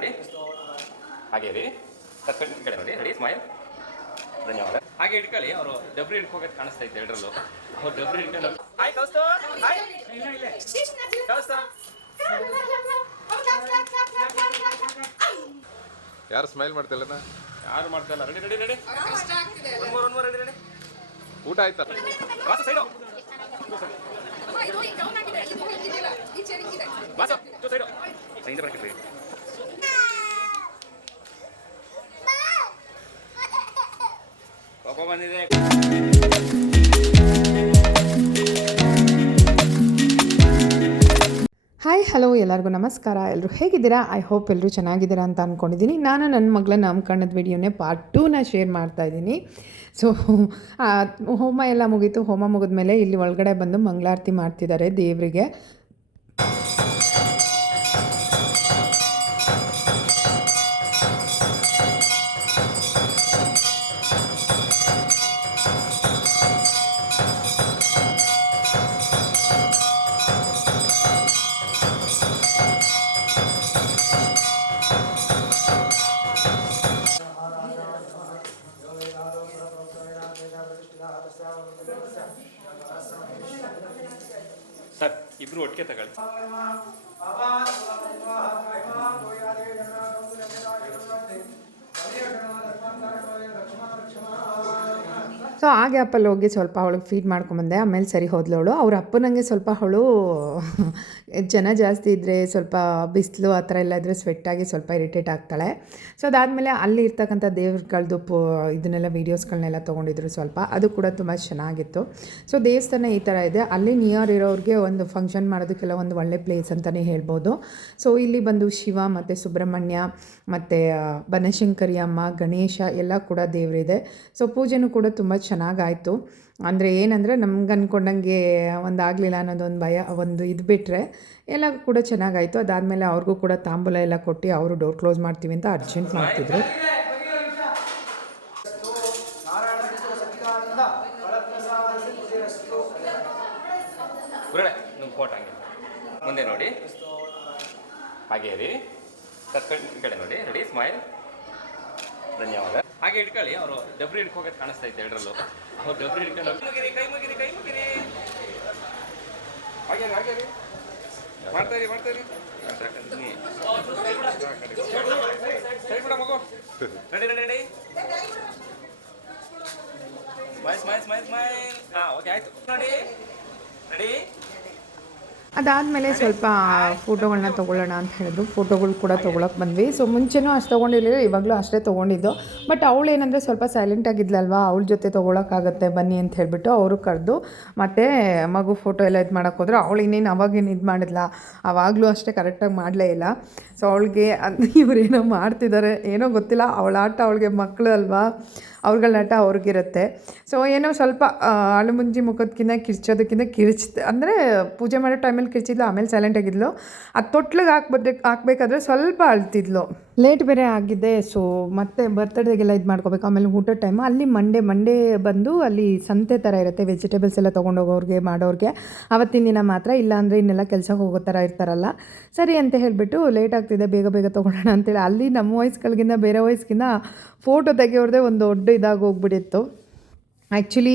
ನೋಡಿ, ಹಾಗೆ ರೀ ಕಟ್ಕೊಂಡು ಈ ಕಡೆ ನೋಡಿ, ರೆಡಿ ಸ್ಮೈಲ್, ಧನ್ಯವಾದ. ಹಾಗೆ ಇಟ್ಕೊಳ್ಳಿ. ಅವರು ಡಬ್ರಿ ಹಿಡ್ಕೋಬೇಕು ಕಾಣಿಸ್ತಾ ಇತ್ತು ಎರಡರಲ್ಲೂ. ಅವ್ರು ಡಬ್ರಿ ಹಿಡ್ಕೊಂಡು ಹಾಯ್ ಕೌಸ್ತೋ, ಹಾಯ್ ಕೌಸ್ತೋ. ಯಾರು ಸ್ಮೈಲ್ ಮಾಡ್ತಿಲ್ಲ? ಯಾರು ಮಾಡ್ತಾ ಇಲ್ಲ. Ready ready ready, one more ready ready. ಊಟ ಆಯ್ತಾ? ವಾಸು ಸೈಡು, ವಾಸು ಸೈಡು, ಹಿಂದೆ ಬರ್ತೀವಿ. ಪಾಪ ಬಂದಿದೆ. ಹಾಯ್ ಹಲೋ ಎಲ್ಲರಿಗೂ ನಮಸ್ಕಾರ. ಎಲ್ಲರೂ ಹೇಗಿದ್ದೀರಾ? ಐ ಹೋಪ್ ಎಲ್ಲರೂ ಚೆನ್ನಾಗಿದ್ದೀರಾ ಅಂತ ಅಂದ್ಕೊಂಡಿದ್ದೀನಿ. ನಾನು ನನ್ನ ಮಗಳ ನಾಮಕರಣದ ವಿಡಿಯೋನೇ ಪಾರ್ಟ್ 2ನ ಶೇರ್ ಮಾಡ್ತಾಯಿದ್ದೀನಿ. ಸೊ ಹೋಮ ಎಲ್ಲ ಮುಗೀತು. ಹೋಮ ಮುಗಿದ್ಮೇಲೆ ಇಲ್ಲಿ ಒಳಗಡೆ ಬಂದು ಮಂಗಳಾರತಿ ಮಾಡ್ತಿದ್ದಾರೆ ದೇವರಿಗೆ. ಸರ್ ಇಬ್ರು ಒಟ್ಟಿಗೆ ತಗೊಳ್ಳಿ. ಸೊ ಆ ಗ್ಯಾಪಲ್ಲಿ ಹೋಗಿ ಸ್ವಲ್ಪ ಅವಳಿಗೆ ಫೀಡ್ ಮಾಡ್ಕೊಂಬಂದೆ. ಆಮೇಲೆ ಸರಿ ಹೋದ್ಲವಳು. ಅವ್ರ ಅಪ್ಪನಂಗೆ ಸ್ವಲ್ಪ ಅವಳು ಜನ ಜಾಸ್ತಿ ಇದ್ದರೆ, ಸ್ವಲ್ಪ ಬಿಸಿಲು ಆ ಥರ ಎಲ್ಲ ಇದ್ದರೆ ಸ್ವೆಟ್ಟಾಗಿ ಸ್ವಲ್ಪ ಇರಿಟೇಟ್ ಆಗ್ತಾಳೆ. ಸೊ ಅದಾದಮೇಲೆ ಅಲ್ಲಿ ಇರ್ತಕ್ಕಂಥ ದೇವ್ರಗಳದ್ದು ಇದನ್ನೆಲ್ಲ ವೀಡಿಯೋಸ್ಗಳನ್ನೆಲ್ಲ ತೊಗೊಂಡಿದ್ರು ಸ್ವಲ್ಪ. ಅದು ಕೂಡ ತುಂಬ ಚೆನ್ನಾಗಿತ್ತು. ಸೊ ದೇವಸ್ಥಾನ ಈ ಥರ ಇದೆ. ಅಲ್ಲಿ ನಿಯರ್ ಇರೋರಿಗೆ ಒಂದು ಫಂಕ್ಷನ್ ಮಾಡೋದಕ್ಕೆಲ್ಲ ಒಂದು ಒಳ್ಳೆ ಪ್ಲೇಸ್ ಅಂತಲೇ ಹೇಳ್ಬೋದು. ಸೊ ಇಲ್ಲಿ ಬಂದು ಶಿವ ಮತ್ತು ಸುಬ್ರಹ್ಮಣ್ಯ ಮತ್ತು ಬನಶಂಕರಿ ಅಮ್ಮ, ಗಣೇಶ ಎಲ್ಲ ಕೂಡ ದೇವರಿದೆ. ಸೊ ಪೂಜೆನೂ ಕೂಡ ತುಂಬ ಚೆನ್ನಾಗಾಯಿತು. ಅಂದರೆ ಏನಂದರೆ ನಮ್ಗೆ ಅಂದ್ಕೊಂಡಂಗೆ ಒಂದಾಗಲಿಲ್ಲ ಅನ್ನೋದೊಂದು ಭಯ, ಒಂದು ಇದು ಬಿಟ್ಟರೆ ಎಲ್ಲ ಕೂಡ ಚೆನ್ನಾಗಾಯಿತು. ಅದಾದಮೇಲೆ ಅವ್ರಿಗೂ ಕೂಡ ತಾಂಬೂಲ ಎಲ್ಲ ಕೊಟ್ಟು ಅವರು ಡೋರ್ ಕ್ಲೋಸ್ ಮಾಡ್ತೀವಿ ಅಂತ ಅರ್ಜೆಂಟ್ ಮಾಡ್ತಿದ್ರು. ಫೋಟೋ ಹಂಗೆ ಮುಂದೆ ನೋಡಿ, ಹಾಗೆ ರೀ ಕಟ್ಕೊಂಡು ಈ ಕಡೆ ನೋಡಿ, ರೆಡಿ ಸ್ಮೈಲ್, ಧನ್ಯವಾದ. ಹಾಗೆ ಇಟ್ಕೊಳ್ಳಿ. ಅವರು ಡಬ್ರಿ ಹಿಡ್ಕೋಬೇಕು ಕಾಣಿಸ್ತಾ ಇತ್ತು ಎರಡರಲ್ಲೂ. ಅವ್ರು ಡಬ್ರಿ ಹಿಡ್ಕೊಂಡು ಮುಗಿರಿ, ಕೈ ಮುಗಿರಿ, ಕೈ ಮುಗಿರಿ, ಹಾಗೆ ಹಾಗೆ ರೀ ಮಾಡ್ತಾಯಿರಿ ಮಾಡ್ತಾಯಿರಿ. ಕೈ ಬಿಡ ಮಗು. Ready ready ready, smile smile smile smile. ಹಾಂ ಓಕೆ ಆಯಿತು ನೋಡಿ, ರೆಡಿ. ಅದಾದಮೇಲೆ ಸ್ವಲ್ಪ ಫೋಟೋಗಳನ್ನ ತೊಗೊಳ್ಳೋಣ ಅಂತ ಹೇಳಿದ್ರು. ಫೋಟೋಗಳು ಕೂಡ ತೊಗೊಳಕ್ಕೆ ಬಂದ್ವಿ. ಸೊ ಮುಂಚೆನೂ ಅಷ್ಟು ತೊಗೊಂಡಿರಲಿಲ್ಲ, ಇವಾಗಲೂ ಅಷ್ಟೇ ತೊಗೊಂಡಿದ್ದು. ಬಟ್ ಅವಳು ಏನಂದರೆ ಸ್ವಲ್ಪ ಸೈಲೆಂಟಾಗಿದ್ಲಲ್ವಾ, ಅವಳ ಜೊತೆ ತೊಗೊಳಕ್ಕಾಗತ್ತೆ ಬನ್ನಿ ಅಂತ ಹೇಳಿಬಿಟ್ಟು ಅವರು ಕರೆದು ಮತ್ತೆ ಮಗು ಫೋಟೋ ಎಲ್ಲ ಇದು ಮಾಡೋಕ್ಕೋದ್ರೆ ಅವಳು ಇನ್ನೇನು ಅವಾಗೇನು ಇದು ಮಾಡಿದ್ಲ, ಆವಾಗಲೂ ಅಷ್ಟೇ ಕರೆಕ್ಟಾಗಿ ಮಾಡಲೇ ಇಲ್ಲ. ಸೊ ಅವಳಿಗೆ ಇವರೇನೋ ಮಾಡ್ತಿದ್ದಾರೆ ಏನೋ ಗೊತ್ತಿಲ್ಲ. ಅವಳ ಆಟ ಅವಳಿಗೆ ಮಕ್ಕಳು ಅಲ್ವಾ, ಅವ್ರಗಳ ಆಟ ಅವ್ರಿಗಿರುತ್ತೆ. ಸೊ ಏನೋ ಸ್ವಲ್ಪ ಅಳುಮುಂಜಿ ಮುಖದಕ್ಕಿಂತ ಕಿರ್ಚೋದಕ್ಕಿಂತ ಅಂದರೆ ಪೂಜೆ ಮಾಡೋ ಟೈಮಲ್ಲಿ ಕಿರ್ಚಿದ್ಲು, ಆಮೇಲೆ ಸೈಲೆಂಟಾಗಿದ್ಲು. ಅದು ತೊಟ್ಲಿಗೆ ಹಾಕ್ಬೇಕಾದ್ರೆ ಸ್ವಲ್ಪ ಅಳ್ತಿದ್ಲು. ಲೇಟ್ ಬೇರೆ ಆಗಿದೆ. ಸೊ ಮತ್ತೆ ಬರ್ತ್ಡೇಗೆಲ್ಲ ಇದು ಮಾಡ್ಕೋಬೇಕು. ಆಮೇಲೆ ಊಟದ ಟೈಮು ಅಲ್ಲಿ ಮಂಡೇ ಬಂದು ಅಲ್ಲಿ ಸಂತೆ ಥರ ಇರುತ್ತೆ, ವೆಜಿಟೇಬಲ್ಸ್ ಎಲ್ಲ ತೊಗೊಂಡೋಗೋರಿಗೆ ಮಾಡೋರಿಗೆ ಅವತ್ತಿನ ದಿನ ಮಾತ್ರ. ಇಲ್ಲಾಂದರೆ ಇನ್ನೆಲ್ಲ ಕೆಲಸಕ್ಕೆ ಹೋಗೋ ಥರ ಇರ್ತಾರಲ್ಲ. ಸರಿ ಅಂತ ಹೇಳಿಬಿಟ್ಟು ಲೇಟ್ ಆಗ್ತಿದೆ, ಬೇಗ ತೊಗೊಳ್ಳೋಣ ಅಂತೇಳಿ ಅಲ್ಲಿ ನಮ್ಮ ವಯಸ್ಸುಗಳಿಗಿಂತ ಬೇರೆ ವಯಸ್ಸಿಗಿಂತ ಫೋಟೋ ತೆಗಿಯೋರದೇ ಒಂದು ದೊಡ್ಡ ಇದಾಗಿ ಹೋಗ್ಬಿಟ್ಟಿತ್ತು. ಆ್ಯಕ್ಚುಲಿ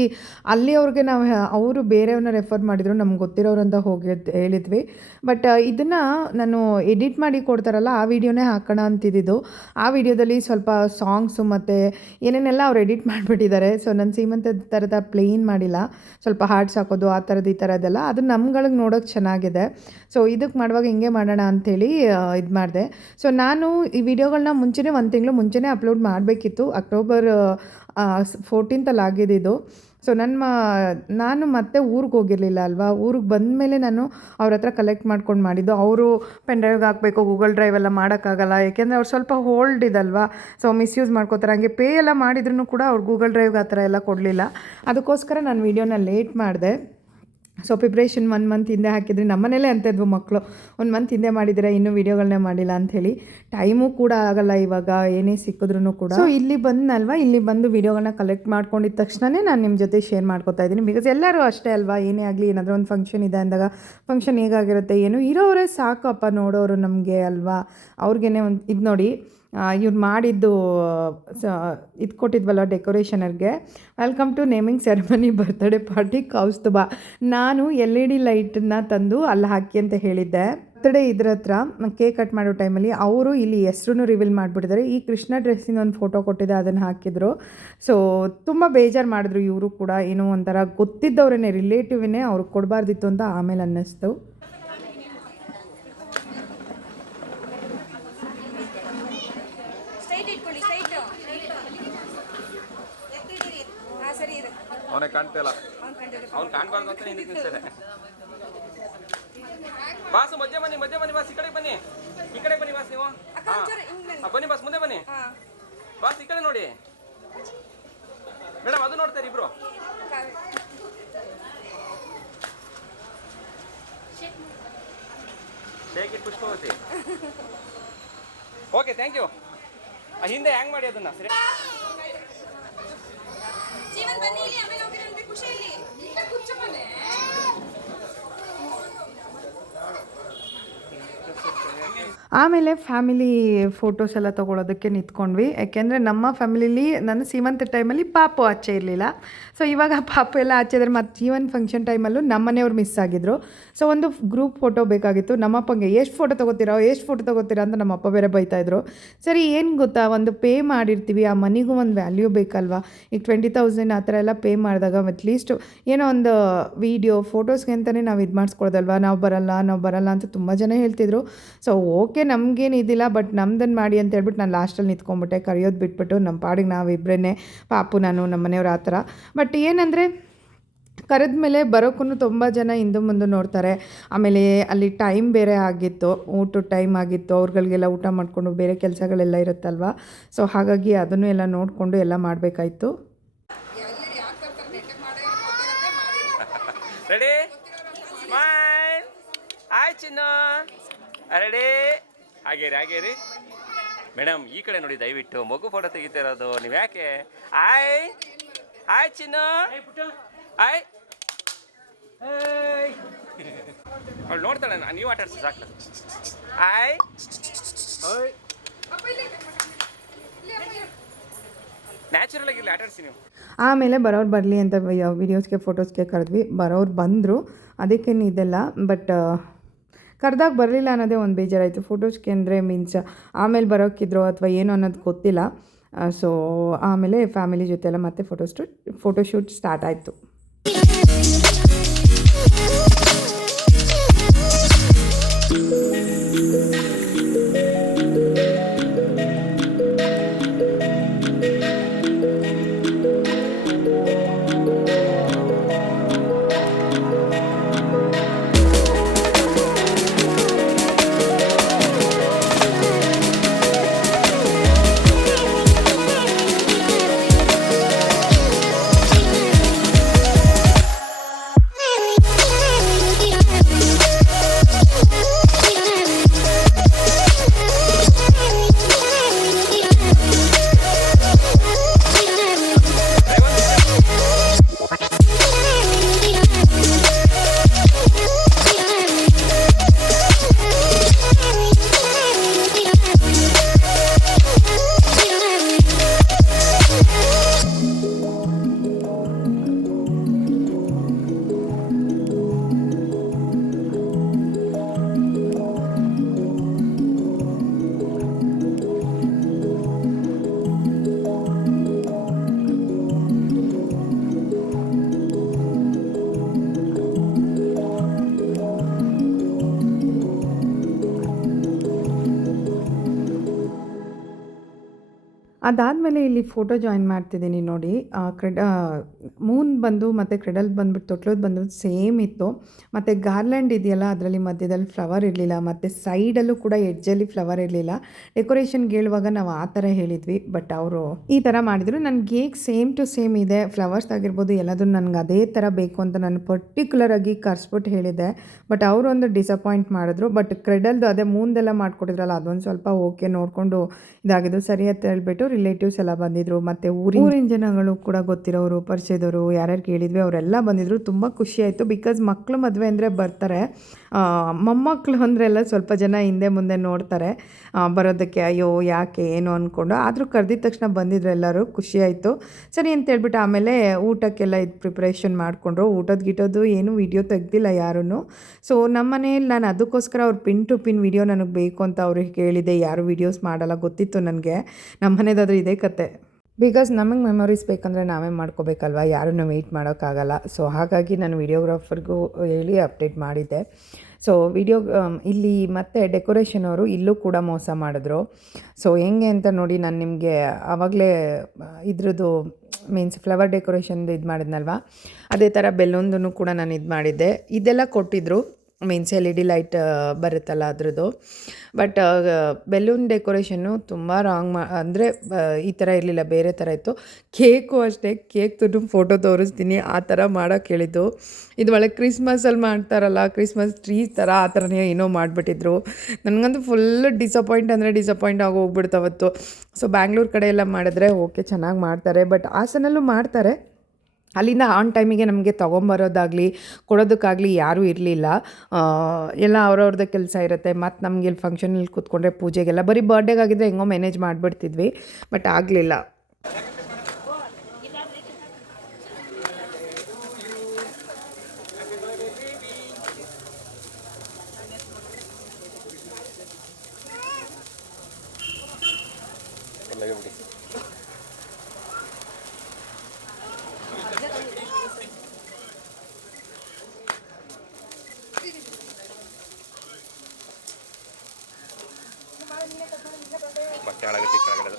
ಅಲ್ಲಿ ಅವ್ರಿಗೆ ನಾವು ಅವರು ಬೇರೆಯವ್ರನ್ನ ರೆಫರ್ ಮಾಡಿದರು, ನಮ್ಗೆ ಗೊತ್ತಿರೋರಂತ ಹೋಗಿ ಹೇಳಿದ್ವಿ. ಬಟ್ ಇದನ್ನು ನಾನು ಎಡಿಟ್ ಮಾಡಿ ಕೊಡ್ತಾರಲ್ಲ ಆ ವಿಡಿಯೋನೇ ಹಾಕೋಣ ಅಂತಿದ್ದು. ಆ ವಿಡಿಯೋದಲ್ಲಿ ಸ್ವಲ್ಪ ಸಾಂಗ್ಸು ಮತ್ತು ಏನೇನೆಲ್ಲ ಅವ್ರು ಎಡಿಟ್ ಮಾಡಿಬಿಟ್ಟಿದ್ದಾರೆ. ಸೊ ನನ್ನ ಸೀಮಂತದ ಥರದ ಪ್ಲೇನ್ ಮಾಡಿಲ್ಲ, ಸ್ವಲ್ಪ ಹಾರ್ಟ್ಸ್ ಹಾಕೋದು ಆ ಥರದ್ದು ಈ ಥರದ್ದೆಲ್ಲ, ಅದು ನಮ್ಗಳಿಗೆ ನೋಡೋಕ್ಕೆ ಚೆನ್ನಾಗಿದೆ. ಸೊ ಇದಕ್ಕೆ ಮಾಡುವಾಗ ಹಿಂಗೆ ಮಾಡೋಣ ಅಂಥೇಳಿ ಇದು ಮಾಡಿದೆ. ಸೊ ನಾನು ಈ ವಿಡಿಯೋಗಳನ್ನ ಮುಂಚೆನೇ 1 ತಿಂಗಳು ಮುಂಚೆನೇ ಅಪ್ಲೋಡ್ ಮಾಡಬೇಕಿತ್ತು. ಅಕ್ಟೋಬರ್ 14 ಆಗಿದ್ದು. ಸೊ ನಾನು ಮತ್ತೆ ಊರಿಗೆ ಹೋಗಿರಲಿಲ್ಲ ಅಲ್ವಾ, ಊರಿಗೆ ಬಂದಮೇಲೆ ನಾನು ಅವ್ರ ಹತ್ರ ಕಲೆಕ್ಟ್ ಮಾಡ್ಕೊಂಡು ಮಾಡಿದ್ದು. ಅವರು ಪೆನ್ ಡ್ರೈವ್ಗೆ ಹಾಕಬೇಕು, ಗೂಗಲ್ ಡ್ರೈವ್ ಎಲ್ಲ ಮಾಡೋಕ್ಕಾಗಲ್ಲ, ಯಾಕೆಂದರೆ ಅವ್ರು ಸ್ವಲ್ಪ ಹೋಲ್ಡ್ ಇದಲ್ವಾ, ಸೊ ಮಿಸ್ಯೂಸ್ ಮಾಡ್ಕೋತಾರೆ. ಹಂಗೆ ಪೇ ಎಲ್ಲ ಮಾಡಿದ್ರೂ ಕೂಡ ಅವ್ರು ಗೂಗಲ್ ಡ್ರೈವ್ಗೆ ಆ ಥರ ಎಲ್ಲ ಕೊಡಲಿಲ್ಲ. ಅದಕ್ಕೋಸ್ಕರ ನಾನು ವೀಡಿಯೋನ ಲೇಟ್ ಮಾಡಿದೆ. ಸೊ ಪ್ರಿಪ್ರೇಷನ್ 1 ಮಂತ್ ಹಿಂದೆ ಹಾಕಿದ್ರಿ. ನಮ್ಮನೇಲೇ ಅಂತ ಇದ್ವು ಮಕ್ಕಳು, 1 ಮಂತ್ ಹಿಂದೆ ಮಾಡಿದರೆ ಇನ್ನೂ ವೀಡಿಯೋಗಳನ್ನೇ ಮಾಡಿಲ್ಲ ಅಂಥೇಳಿ. ಟೈಮು ಕೂಡ ಆಗಲ್ಲ ಇವಾಗ ಏನೇ ಸಿಕ್ಕಿದ್ರೂ ಕೂಡ. ಸೊ ಇಲ್ಲಿ ಬಂದಲ್ವಾ, ಇಲ್ಲಿ ಬಂದು ವೀಡಿಯೋಗಳನ್ನ ಕಲೆಕ್ಟ್ ಮಾಡ್ಕೊಂಡಿದ್ದ ತಕ್ಷಣವೇ ನಾನು ನಿಮ್ಮ ಜೊತೆ ಶೇರ್ ಮಾಡ್ಕೊತಾ ಇದ್ದೀನಿ. ಬಿಕಾಸ್ ಎಲ್ಲರೂ ಅಷ್ಟೇ ಅಲ್ವಾ, ಏನೇ ಆಗಲಿ ಏನಾದರೂ ಒಂದು ಫಂಕ್ಷನ್ ಇದೆ ಅಂದಾಗ ಫಂಕ್ಷನ್ ಹೇಗಾಗಿರುತ್ತೆ ಏನು ಇರೋರೇ ಸಾಕಪ್ಪ ನೋಡೋರು ನಮಗೆ ಅಲ್ವಾ. ಅವ್ರಿಗೇನೆ ಒಂದು ಇದು ನೋಡಿ ಇವ್ರು ಮಾಡಿದ್ದು ಇದು ಕೊಟ್ಟಿದ್ವಲ್ಲ ಡೆಕೋರೇಷನರ್ಗೆ, welcome to naming ceremony birthday party Kaustubh. ನಾನು LED ಲೈಟನ್ನ ತಂದು ಅಲ್ಲಿ ಹಾಕಿ ಅಂತ ಹೇಳಿದ್ದೆ. ಬರ್ತ್ಡೇ ಇದ್ರ ಹತ್ರ ಕೇಕ್ ಕಟ್ ಮಾಡೋ ಟೈಮಲ್ಲಿ ಅವರು ಇಲ್ಲಿ ಹೆಸ್ರು ರಿವೀಲ್ ಮಾಡಿಬಿಟ್ಟಿದ್ದಾರೆ. ಈ ಕೃಷ್ಣ ಡ್ರೆಸ್ಸಿನ ಒಂದು ಫೋಟೋ ಕೊಟ್ಟಿದ್ದೆ, ಅದನ್ನು ಹಾಕಿದ್ರು. ಸೊ ತುಂಬ ಬೇಜಾರು ಮಾಡಿದ್ರು ಇವರು ಕೂಡ. ಏನೋ ಒಂಥರ ಗೊತ್ತಿದ್ದವ್ರೇ ರಿಲೇಟಿವ್ನೇ ಅವ್ರಿಗೆ ಕೊಡಬಾರ್ದಿತ್ತು ಅಂತ ಆಮೇಲೆ ಅನ್ನಿಸ್ತು. ಅವನೇ ಕಾಣ್ತಾ ಇಲ್ಲ. ಅವ್ನು ಕಾಣಬಾರ್ದು ಅಂತ ಹಿಂದಕ್ಕೆ ನಿಲ್ಸಿದೆ. ಬಾಸು ಮಧ್ಯೆ ಬನ್ನಿ ಬಾಸ್, ಈ ಕಡೆ ಬನ್ನಿ ಬಾಸ್ ನೀವು. ಬನ್ನಿ ಬಾಸ್, ಮುಂದೆ ಬನ್ನಿ ಬಾಸ್, ಈ ಕಡೆ ನೋಡಿ ಮೇಡಮ್, ಅದು ನೋಡ್ತಾರೆ ಇಬ್ರು. Shake it Pushpavati. Okay, thank you. ಹಿಂದೆ ಹ್ಯಾಂಗ್ ಮಾಡಿ ಅದನ್ನ ಸರಿ. ಜೀವನ್ ಬನ್ನಿ ಇಲ್ಲಿ, ಆಮೇಲೆ ಹೋಗಿರಂತೆ ಖುಷಿಯಲ್ಲಿ ಇಲ್ಲ ಕೂತ್ಕೊಳ್ಳೆ. ಆಮೇಲೆ ಫ್ಯಾಮಿಲಿ ಫೋಟೋಸ್ ಎಲ್ಲ ತೊಗೊಳೋದಕ್ಕೆ ನಿಂತ್ಕೊಂಡ್ವಿ. ಯಾಕೆಂದರೆ ನಮ್ಮ ಫ್ಯಾಮಿಲಿಲಿ ನನ್ನ ಸೀಮಂತ ಟೈಮಲ್ಲಿ ಪಾಪು ಆಚೆ ಇರಲಿಲ್ಲ. ಸೊ ಇವಾಗ ಪಾಪು ಎಲ್ಲ ಆಚೆ ಇದ್ರೆ ಮತ್ತು ಜೀವನ್ ಫಂಕ್ಷನ್ ಟೈಮಲ್ಲೂ ನಮ್ಮ ಮನೆಯವ್ರು ಮಿಸ್ ಆಗಿದ್ರು. ಸೊ ಒಂದು ಗ್ರೂಪ್ ಫೋಟೋ ಬೇಕಾಗಿತ್ತು. ನಮ್ಮಪ್ಪಂಗೆ ಎಷ್ಟು ಫೋಟೋ ತೊಗೋತೀರಾ ಅಂತ ನಮ್ಮಪ್ಪ ಬೇರೆ ಬೈತಾಯಿದ್ರು. ಸರಿ ಏನು ಗೊತ್ತಾ, ಒಂದು ಪೇ ಮಾಡಿರ್ತೀವಿ, ಆ ಮನಿಗೂ ಒಂದು ವ್ಯಾಲ್ಯೂ ಬೇಕಲ್ವಾ. ಈಗ 20,000 ಆ ಥರ ಎಲ್ಲ ಪೇ ಮಾಡಿದಾಗ ಅಟ್ಲೀಸ್ಟ್ ಏನೋ ಒಂದು ವೀಡಿಯೋ ಫೋಟೋಸ್ಗೆ ಅಂತಲೇ ನಾವು ಇದು ಮಾಡಿಸ್ಕೊಡೋದಲ್ವ. ನಾವು ಬರಲ್ಲ ಅಂತ ತುಂಬ ಜನ ಹೇಳ್ತಿದ್ರು. ಸೊ ಓಕೆ, ನಮಗೇನು ಇದಿಲ್ಲ, ಬಟ್ ನಮ್ದನ್ನು ಮಾಡಿ ಅಂತ ಹೇಳ್ಬಿಟ್ಟು ನಾನು ಲಾಸ್ಟಲ್ಲಿ ನಿಂತ್ಕೊಂಡ್ಬಿಟ್ಟೆ. ಕರೆಯೋದು ಬಿಟ್ಬಿಟ್ಟು ನಮ್ಮ ಪಾಡಿಗೆ ನಾವಿಬ್ಬರೇ, ಪಾಪು ನಾನು ನಮ್ಮ ಮನೆಯವ್ರು ಆ ಥರ. ಬಟ್ ಏನಂದರೆ ಕರೆದ ಮೇಲೆ ಬರೋಕ್ಕೂ ತುಂಬ ಜನ ಹಿಂದೆ ಮುಂದೆ ನೋಡ್ತಾರೆ. ಆಮೇಲೆ ಅಲ್ಲಿ ಟೈಮ್ ಬೇರೆ ಆಗಿತ್ತು, ಊಟದ ಟೈಮ್ ಆಗಿತ್ತು, ಅವ್ರುಗಳಿಗೆಲ್ಲ ಊಟ ಮಾಡಿಕೊಂಡು ಬೇರೆ ಕೆಲಸಗಳೆಲ್ಲ ಇರುತ್ತಲ್ವ. ಸೊ ಹಾಗಾಗಿ ಅದನ್ನು ಎಲ್ಲ ನೋಡಿಕೊಂಡು ಎಲ್ಲ ಮಾಡಬೇಕಾಯ್ತು. Ready smile. ಆಯ್ ಚಿನ್ನು, ರೆಡಿ. ಹಾಗೇರಿ ಮೇಡಮ್, ಈ ಕಡೆ ನೋಡಿ ದಯವಿಟ್ಟು. ಮಗು ಫೋಟೋ ತೆಗಿತಿರೋದು ನೀವು ಯಾಕೆ? ಆಯ್ ಚಿನ್ನು, ಆಯ್. ಅವಳು ನೋಡ್ತಾಳೆ, ನೀವು ಆಟ ಆಡ್ಸಿ ಸಾಕು. ಆಯ್. ನ್ಯಾಚುರಲ್ ಆಗಿರಲಿ, ಆಟ ಆಡಿಸಿ ನೀವು. ಆಮೇಲೆ ಬರೋರು ಬರಲಿ ಅಂತ ವೀಡಿಯೋಸ್ಗೆ ಫೋಟೋಸ್ಗೆ ಕರೆದ್ವಿ. ಬರೋರು ಬಂದರು, ಅದಕ್ಕೇನು ಇದೆಲ್ಲ. ಬಟ್ ಕರೆದಾಗ ಬರಲಿಲ್ಲ ಅನ್ನೋದೇ ಒಂದು ಬೇಜಾರಾಯಿತು. ಫೋಟೋಸ್ಗೆ ಅಂದರೆ ಮೀನ್ಸ್ ಆಮೇಲೆ ಬರೋಕ್ಕಿದ್ರು ಅಥವಾ ಏನು ಅನ್ನೋದು ಗೊತ್ತಿಲ್ಲ. ಸೊ ಆಮೇಲೆ ಫ್ಯಾಮಿಲಿ ಜೊತೆ ಎಲ್ಲ ಮತ್ತೆ ಫೋಟೋಶೂಟ್ ಸ್ಟಾರ್ಟ್ ಆಯಿತು. ಅದಾದಮೇಲೆ ಇಲ್ಲಿ ಫೋಟೋ ಜಾಯಿನ್ ಮಾಡ್ತಿದ್ದೀನಿ ನೋಡಿ. ಮೂನ್ ಬಂದು ಮತ್ತು ಕ್ರೆಡಲ್ ಬಂದುಬಿಟ್ಟು ತೊಟ್ಲದ್ದು ಬಂದು ಸೇಮ್ ಇತ್ತು. ಮತ್ತು ಗಾರ್ಲ್ಯಾಂಡ್ ಇದೆಯಲ್ಲ ಅದರಲ್ಲಿ ಮಧ್ಯದಲ್ಲಿ ಫ್ಲವರ್ ಇರಲಿಲ್ಲ, ಮತ್ತು ಸೈಡಲ್ಲೂ ಕೂಡ ಎಡ್ಜಲ್ಲಿ ಫ್ಲವರ್ ಇರಲಿಲ್ಲ. ಡೆಕೋರೇಷನ್ಗೆ ಹೇಳುವಾಗ ನಾವು ಆ ಥರ ಹೇಳಿದ್ವಿ, ಬಟ್ ಅವರು ಈ ಥರ ಮಾಡಿದರು. ನನಗೆ ಹೇಗೆ ಸೇಮ್ ಟು ಸೇಮ್ ಇದೆ, ಫ್ಲವರ್ಸ್ ಆಗಿರ್ಬೋದು ಎಲ್ಲದೂ ನನಗೆ ಅದೇ ಥರ ಬೇಕು ಅಂತ ನಾನು ಪರ್ಟಿಕ್ಯುಲರಾಗಿ ಕರ್ಸ್ಬಿಟ್ಟು ಹೇಳಿದ್ದೆ. ಬಟ್ ಅವರು ಒಂದು ಡಿಸಪಾಯಿಂಟ್ ಮಾಡಿದ್ರು. ಬಟ್ ಕ್ರೆಡಲ್ದು ಅದೇ ಮೂಂದೆಲ್ಲ ಮಾಡಿಕೊಟ್ಟಿದ್ರಲ್ಲ ಅದೊಂದು ಸ್ವಲ್ಪ ಓಕೆ ನೋಡಿಕೊಂಡು ಇದಾಗಿದ್ದು ಸರಿ ಅಂತ ಹೇಳ್ಬಿಟ್ಟು ರಿಲೇಟಿವ್ಸ್ ಎಲ್ಲ ಬಂದಿದ್ದರು. ಮತ್ತು ಊರಿನ ಜನಗಳು ಕೂಡ ಗೊತ್ತಿರೋರು ಪರಿಚಯದವರು ಯಾರ್ಯಾರು ಕೇಳಿದ್ವಿ ಅವರೆಲ್ಲ ಬಂದಿದ್ದರು. ತುಂಬ ಖುಷಿಯಾಯಿತು. ಬಿಕಾಸ್ ಮಕ್ಕಳು ಮದುವೆ ಅಂದರೆ ಬರ್ತಾರೆ, ಮೊಮ್ಮಕ್ಕಳು ಅಂದ್ರೆಲ್ಲ ಸ್ವಲ್ಪ ಜನ ಹಿಂದೆ ಮುಂದೆ ನೋಡ್ತಾರೆ ಬರೋದಕ್ಕೆ, ಅಯ್ಯೋ ಯಾಕೆ ಏನು ಅಂದ್ಕೊಂಡು. ಆದರೂ ಕರೆದಿದ ತಕ್ಷಣ ಬಂದಿದ್ರು ಎಲ್ಲರೂ, ಖುಷಿಯಾಯಿತು. ಸರಿ ಅಂತ ಹೇಳ್ಬಿಟ್ಟು ಆಮೇಲೆ ಊಟಕ್ಕೆಲ್ಲ ಇದು ಪ್ರಿಪ್ರೇಷನ್ ಮಾಡಿಕೊಂಡ್ರು. ಗಿಟೋದು ಏನು ವೀಡಿಯೋ ತೆಗ್ದಿಲ್ಲ ಯಾರೂ. ಸೊ ನಮ್ಮ ಮನೇಲಿ ನಾನು ಅದಕ್ಕೋಸ್ಕರ ಅವ್ರು ಪಿನ್ ಟು ಪಿನ್ ವೀಡಿಯೋ ನನಗೆ ಬೇಕು ಅಂತ ಅವ್ರಿಗೆ ಕೇಳಿದೆ. ಯಾರು ವೀಡಿಯೋಸ್ ಮಾಡಲ್ಲ ಗೊತ್ತಿತ್ತು ನನಗೆ, ನಮ್ಮ ಮನೆದಾದ್ರೂ ಇದೇ ಕತೆ. ಬಿಕಾಸ್ ನಮಗೆ ಮೆಮೊರೀಸ್ ಬೇಕಂದರೆ ನಾವೇ ಮಾಡ್ಕೋಬೇಕಲ್ವ, ಯಾರನ್ನು ವೆಯ್ಟ್ ಮಾಡೋಕ್ಕಾಗಲ್ಲ. ಸೊ ಹಾಗಾಗಿ ನಾನು ವೀಡಿಯೋಗ್ರಾಫರ್ಗೂ ಹೇಳಿ ಅಪ್ಡೇಟ್ ಮಾಡಿದ್ದೆ. ಸೊ ಇಲ್ಲಿ ಮತ್ತು ಡೆಕೋರೇಷನ್ ಅವರು ಇಲ್ಲೂ ಕೂಡ ಮೋಸ ಮಾಡಿದ್ರು. ಸೊ ಹೆಂಗೆ ಅಂತ ನೋಡಿ, ನಾನು ನಿಮಗೆ ಆವಾಗಲೇ ಇದ್ರದ್ದು ಮೀನ್ಸ್ ಫ್ಲವರ್ ಡೆಕೋರೇಷನ್ದು ಇದು ಮಾಡಿದ್ನಲ್ವ, ಅದೇ ಥರ ಬೆಲೂನ್ದು ಕೂಡ ನಾನು ಇದು ಮಾಡಿದ್ದೆ. ಇದೆಲ್ಲ ಕೊಟ್ಟಿದ್ದರು, ಮೀನ್ಸ್ LED ಲೈಟ್ ಬರುತ್ತಲ್ಲ ಅದ್ರದ್ದು. ಬಟ್ ಬೆಲೂನ್ ಡೆಕೋರೇಷನ್ನು ತುಂಬ ರಾಂಗ್ ಅಂದರೆ ಈ ಥರ ಇರಲಿಲ್ಲ, ಬೇರೆ ಥರ ಇತ್ತು. ಕೇಕು ಅಷ್ಟೇ, ಕೇಕ್ದು ಫೋಟೋ ತೋರಿಸ್ತೀನಿ, ಆ ಥರ ಮಾಡೋಕ್ಕೆ ಹೇಳಿದ್ದು. ಇದು ಒಳ್ಳೆ ಕ್ರಿಸ್ಮಸಲ್ಲಿ ಮಾಡ್ತಾರಲ್ಲ, ಕ್ರಿಸ್ಮಸ್ ಟ್ರೀ ಥರ ಆ ಥರನೇ ಏನೋ ಮಾಡಿಬಿಟ್ಟಿದ್ರು. ನನಗಂತೂ ಫುಲ್ಲು ಡಿಸಪಾಯಿಂಟ್ ಆಗಿ ಹೋಗ್ಬಿಡ್ತು ಅವತ್ತು. ಸೊ ಬ್ಯಾಂಗ್ಳೂರು ಕಡೆ ಎಲ್ಲ ಮಾಡಿದ್ರೆ ಓಕೆ ಚೆನ್ನಾಗಿ ಮಾಡ್ತಾರೆ, ಬಟ್ ಹಾಸನಲ್ಲೂ ಮಾಡ್ತಾರೆ. ಅಲ್ಲಿಂದ ಆನ್ ಟೈಮಿಗೆ ನಮಗೆ ತೊಗೊಂಬರೋದಾಗಲಿ ಕೊಡೋದಕ್ಕಾಗಲಿ ಯಾರೂ ಇರಲಿಲ್ಲ. ಎಲ್ಲ ಅವ್ರವ್ರದ್ದೇ ಕೆಲಸ ಇರುತ್ತೆ. ಮತ್ತು ನಮಗೆ ಇಲ್ಲಿ ಫಂಕ್ಷನಲ್ಲಿ ಕೂತ್ಕೊಂಡ್ರೆ ಪೂಜೆಗೆಲ್ಲ ಬರೀ ಬರ್ಡೇಗಾಗಿದ್ದರೆ ಹೆಂಗೋ ಮ್ಯಾನೇಜ್ ಮಾಡಿಬಿಡ್ತಿದ್ವಿ, ಬಟ್ ಆಗಲಿಲ್ಲ. ಬಟ್ಟೆ ಹಾಳಾಗುತ್ತೆ ಕೆಳಗಡೆ.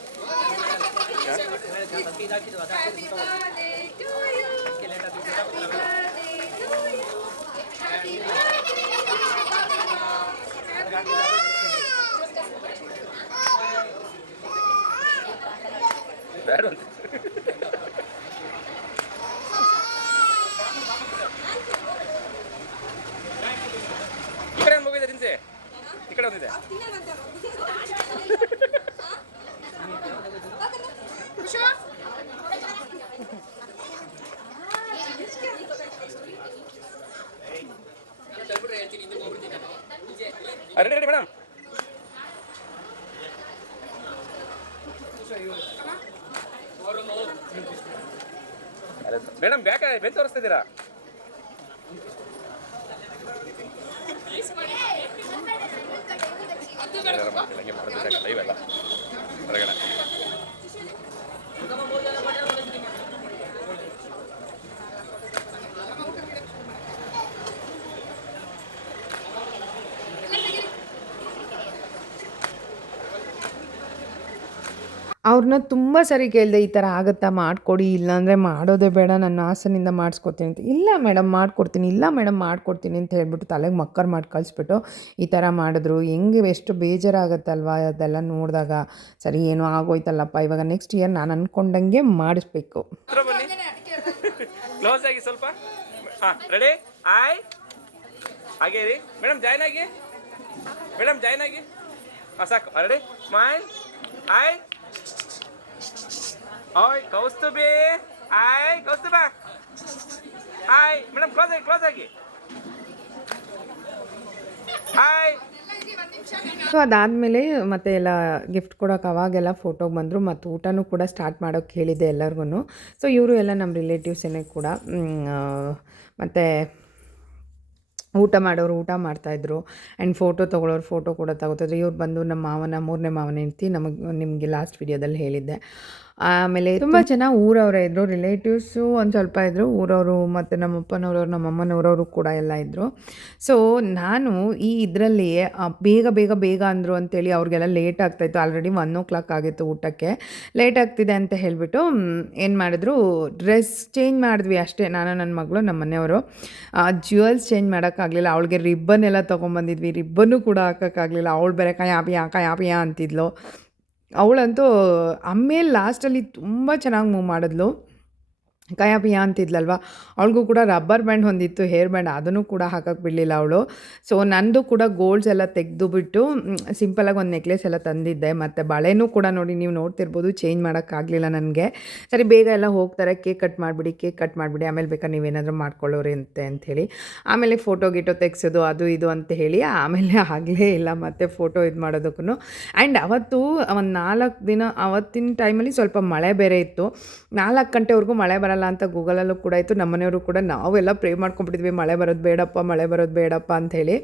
ಬೇಡ ಈ ಕಡೆ ಹೋಗಿದೆ ದಿನಸೆ, ಈ ಕಡೆ ಹೋಗಿದೆ. Ready madam. ಮೇಡಮ್ ಬ್ಯಾಕ ಬೆನ್ ತೋರಿಸ್ತಿದ್ದೀರಾ? ಲೈವ್ ಎಲ್ಲ ಹೊರಗಡೆ. ಅವ್ರನ್ನ ತುಂಬ ಸರಿ ಕೇಳಿದೆ, ಈ ಥರ ಆಗುತ್ತಾ ಮಾಡಿಕೊಡಿ, ಇಲ್ಲಾಂದರೆ ಮಾಡೋದೇ ಬೇಡ, ನಾನು ಹಾಸನಿಂದ ಮಾಡಿಸ್ಕೊಡ್ತೀನಿ ಅಂತ. ಇಲ್ಲ ಮೇಡಮ್ ಮಾಡಿಕೊಡ್ತೀನಿ ಅಂತ ಹೇಳ್ಬಿಟ್ಟು ತಲೆಗೆ ಮಕ್ಕರ್ ಮಾಡಿ ಕಳಿಸ್ಬಿಟ್ಟು ಈ ಥರ ಮಾಡಿದ್ರು. ಹೆಂಗೆ ಎಷ್ಟು ಬೇಜಾರಾಗುತ್ತಲ್ವ ಅದೆಲ್ಲ ನೋಡಿದಾಗ. ಸರಿ ಏನೋ ಆಗೋಯ್ತಲ್ಲಪ್ಪ, ಇವಾಗ ನೆಕ್ಸ್ಟ್ ಇಯರ್ ನಾನು ಅಂದ್ಕೊಂಡಂಗೆ ಮಾಡಿಸ್ಬೇಕು. ಕ್ಲೋಸ್ ಆಗಿ ಸ್ವಲ್ಪ. ಹಾಂ ರೆಡಿ ಆಯ್ ಹಾಗೆ ರೀ ಮೇಡಮ್, ಜಾಯ್ನ್ ಆಗಿ ಹಾಂ ಸಾಕು. ರೆಡಿ ಸ್ಮೈಲ್ ಆಯ್ ಓಯ್ ಕೌಸ್ತುಬಿ ಆಯ್ ಕೌಸ್ತುಬ ಆಯ್ ಮೇಡಮ್ ಕ್ಲೋಸ್ ಆಗಿ ಆಯ್. ಸೊ ಅದಾದಮೇಲೆ ಮತ್ತೆ ಎಲ್ಲ ಗಿಫ್ಟ್ ಕೊಡೋಕೆ ಅವಾಗೆಲ್ಲ ಫೋಟೋಗೆ ಬಂದರು. ಮತ್ತು ಊಟನೂ ಕೂಡ ಸ್ಟಾರ್ಟ್ ಮಾಡೋಕ್ಕೆ ಹೇಳಿದೆ ಎಲ್ಲರಿಗೂ. ಸೊ ಇವರು ಎಲ್ಲ ನಮ್ಮ ರಿಲೇಟಿವ್ಸೇ ಕೂಡ. ಮತ್ತು ಊಟ ಮಾಡೋರು ಊಟ ಮಾಡ್ತಾಯಿದ್ರು ಆ್ಯಂಡ್ ಫೋಟೋ ತೊಗೊಳೋರು ಫೋಟೋ ಕೂಡ ತಗೋತಿದ್ರು. ಇವ್ರು ಬಂದು ನಮ್ಮ ಮಾವನ 3ನೇ ಮಾವನ ಹೆಂಡ್ತಿ, ನಿಮಗೆ ಲಾಸ್ಟ್ ವಿಡಿಯೋದಲ್ಲಿ ಹೇಳಿದ್ದೆ. ಆಮೇಲೆ ತುಂಬ ಜನ ಊರವರೇ ಇದ್ದರು, ರಿಲೇಟಿವ್ಸು ಒಂದು ಸ್ವಲ್ಪ ಇದ್ದರು, ಊರವರು ಮತ್ತು ನಮ್ಮ ಅಪ್ಪನವ್ರವ್ರು ನಮ್ಮ ಅಮ್ಮನವ್ರವರು ಕೂಡ ಎಲ್ಲ ಇದ್ದರು. ಸೊ ನಾನು ಈ ಇದರಲ್ಲಿ ಬೇಗ ಅಂದರು ಅಂತೇಳಿ ಅವ್ರಿಗೆಲ್ಲ ಲೇಟ್ ಆಗ್ತಾಯಿತ್ತು. ಆಲ್ರೆಡಿ 1 o'clock ಆಗಿತ್ತು ಊಟಕ್ಕೆ. ಲೇಟ್ ಆಗ್ತಿದೆ ಅಂತ ಹೇಳಿಬಿಟ್ಟು ಏನು ಮಾಡಿದ್ರು, ಡ್ರೆಸ್ ಚೇಂಜ್ ಮಾಡಿದ್ವಿ ಅಷ್ಟೇ, ನಾನು ನನ್ನ ಮಗಳು ನಮ್ಮ ಮನೆಯವರು. ಜ್ಯುವೆಲ್ಸ್ ಚೇಂಜ್ ಮಾಡೋಕ್ಕಾಗಲಿಲ್ಲ. ಅವಳಿಗೆ ರಿಬ್ಬನ್ ಎಲ್ಲ ತೊಗೊಂಬಂದಿದ್ವಿ, ರಿಬ್ಬನ್ನು ಕೂಡ ಹಾಕೋಕ್ಕಾಗಲಿಲ್ಲ. ಅವಳು ಬೇರೆ ಕಯಾಪಿಯಾ ಅಂತಿದ್ಲು. ಅವಳಂತೂ ಆಮೇಲೆ ಲಾಸ್ಟಲ್ಲಿ ತುಂಬ ಚೆನ್ನಾಗಿ ಮೂವ್ ಮಾಡಿದ್ಲು. ಕಯಾಪಿಯಾ ಅಂತಿದ್ಲಲ್ವ, ಅವಳಿಗೂ ಕೂಡ ರಬ್ಬರ್ ಬ್ಯಾಂಡ್ ಹೊಂದಿತ್ತು, ಹೇರ್ ಬ್ಯಾಂಡ್, ಅದನ್ನು ಕೂಡ ಹಾಕಕ್ಕೆ ಬಿಡಲಿಲ್ಲ ಅವಳು. ಸೊ ನಂದು ಕೂಡ ಗೋಲ್ಡ್ಸ್ ಎಲ್ಲ ತೆಗೆದುಬಿಟ್ಟು ಸಿಂಪಲಾಗಿ ಒಂದು ನೆಕ್ಲೆಸ್ ಎಲ್ಲ ತಂದಿದ್ದೆ. ಮತ್ತು ಬಳೆನೂ ಕೂಡ ನೋಡಿ ನೀವು ನೋಡ್ತಿರ್ಬೋದು, ಚೇಂಜ್ ಮಾಡೋಕ್ಕಾಗಲಿಲ್ಲ ನನಗೆ. ಸರಿ ಬೇಗ ಎಲ್ಲ ಹೋಗ್ತಾರೆ, ಕೇಕ್ ಕಟ್ ಮಾಡಿಬಿಡಿ, ಆಮೇಲೆ ಬೇಕಾದ್ರೆ ನೀವೇನಾದರೂ ಮಾಡ್ಕೊಳ್ಳೋರಿ ಅಂಥೇಳಿ. ಆಮೇಲೆ ಫೋಟೋ ತೆಗ್ಸೋದು ಅದು ಇದು ಅಂತ ಹೇಳಿ ಆಮೇಲೆ ಆಗಲೇ ಇಲ್ಲ ಮತ್ತು ಫೋಟೋ ಇದು ಮಾಡೋದಕ್ಕೂ. ಆ್ಯಂಡ್ ಅವತ್ತು ಒಂದು 4 ದಿನ ಅವತ್ತಿನ ಟೈಮಲ್ಲಿ ಸ್ವಲ್ಪ ಮಳೆ ಬೇರೆ ಇತ್ತು. 4 ಗಂಟೆವರೆಗೂ ಮಳೆ ಬರಲ್ಲ ಅಂತ ಗೂಗಲಲ್ಲೂ ಕೂಡ ಇತ್ತು. ನಮ್ಮನೆಯವರು ಕೂಡ ನಾವೆಲ್ಲ ಪ್ರೇ ಮಾಡ್ಕೊಂಡ್ಬಿಟ್ಟಿದ್ವಿ, ಮಳೆ ಬರೋದು ಬೇಡಪ್ಪ ಅಂಥೇಳಿ.